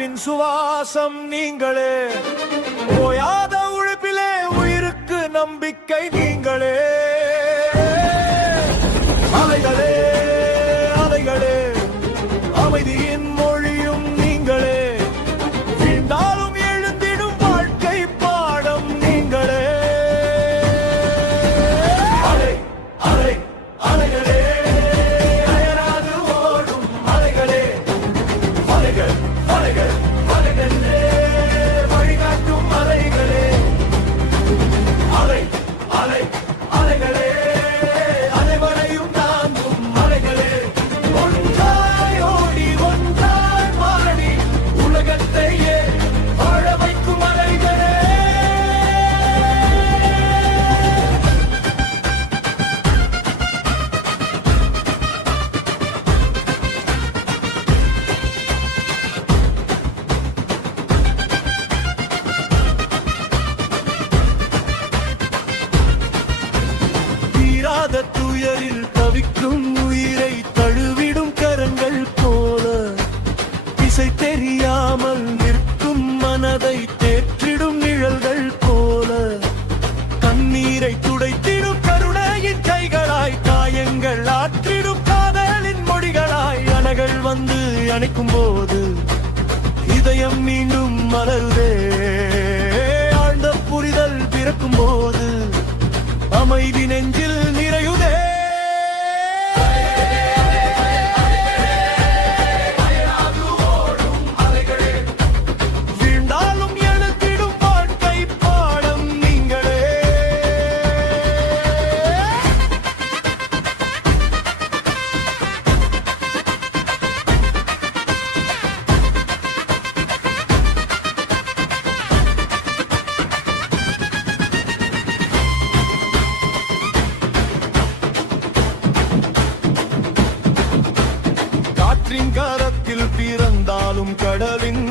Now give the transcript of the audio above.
வாழ்வின் சுவாசம் நீங்களே, ஓயாத உழைப்பிலே உயிருக்கு நம்பிக்கை நீங்களே. அலைகளே அலைகளே, அமைதியின் மொழியும் நீங்களே, வீழ்ந்தாலும் எழுந்திடும் வாழ்க்கை பாடம் நீங்களே. அலை அலை அலைகளே, அயராது ஓடும் அலைகளே, அலைகள் அலைகள் அலைகளே, வழிகாட்டும் அலைகளே. அலை அலை அலைகளே, அனைவரையும் தாங்கும் அலைகளே, ஒன்றாய் ஓடி ஒன்றாய் பாடி உலகத்தையே வாழ வைக்கும் அலைகளே. தீராத துயரில் தவிக்கும் உயிரை தழுவிடும் கரங்கள் போல, திசை தெரியாமல் நிற்கும் மனதை தேற்றிடும் நிழல்கள் போல, கண்ணீரை துடைத்திடும் கருணையின் கைகளாய், காயங்கள் ஆற்றிடும் காதலின் மொழிகளாய், அணைகள் வந்து அணைக்கும் போது இதயம் மீண்டும் மலருதே. ஆழ்ந்த புரிதல் பிறக்கும் போது அமைதி நெஞ்சில் நிறையுதே. வீழ்ந்தாலும் எழுந்திடும் வாழ்க்கை பாடம் நீங்களே. காற்றின் கரத்தில் பிறந்தாலும் கடலின்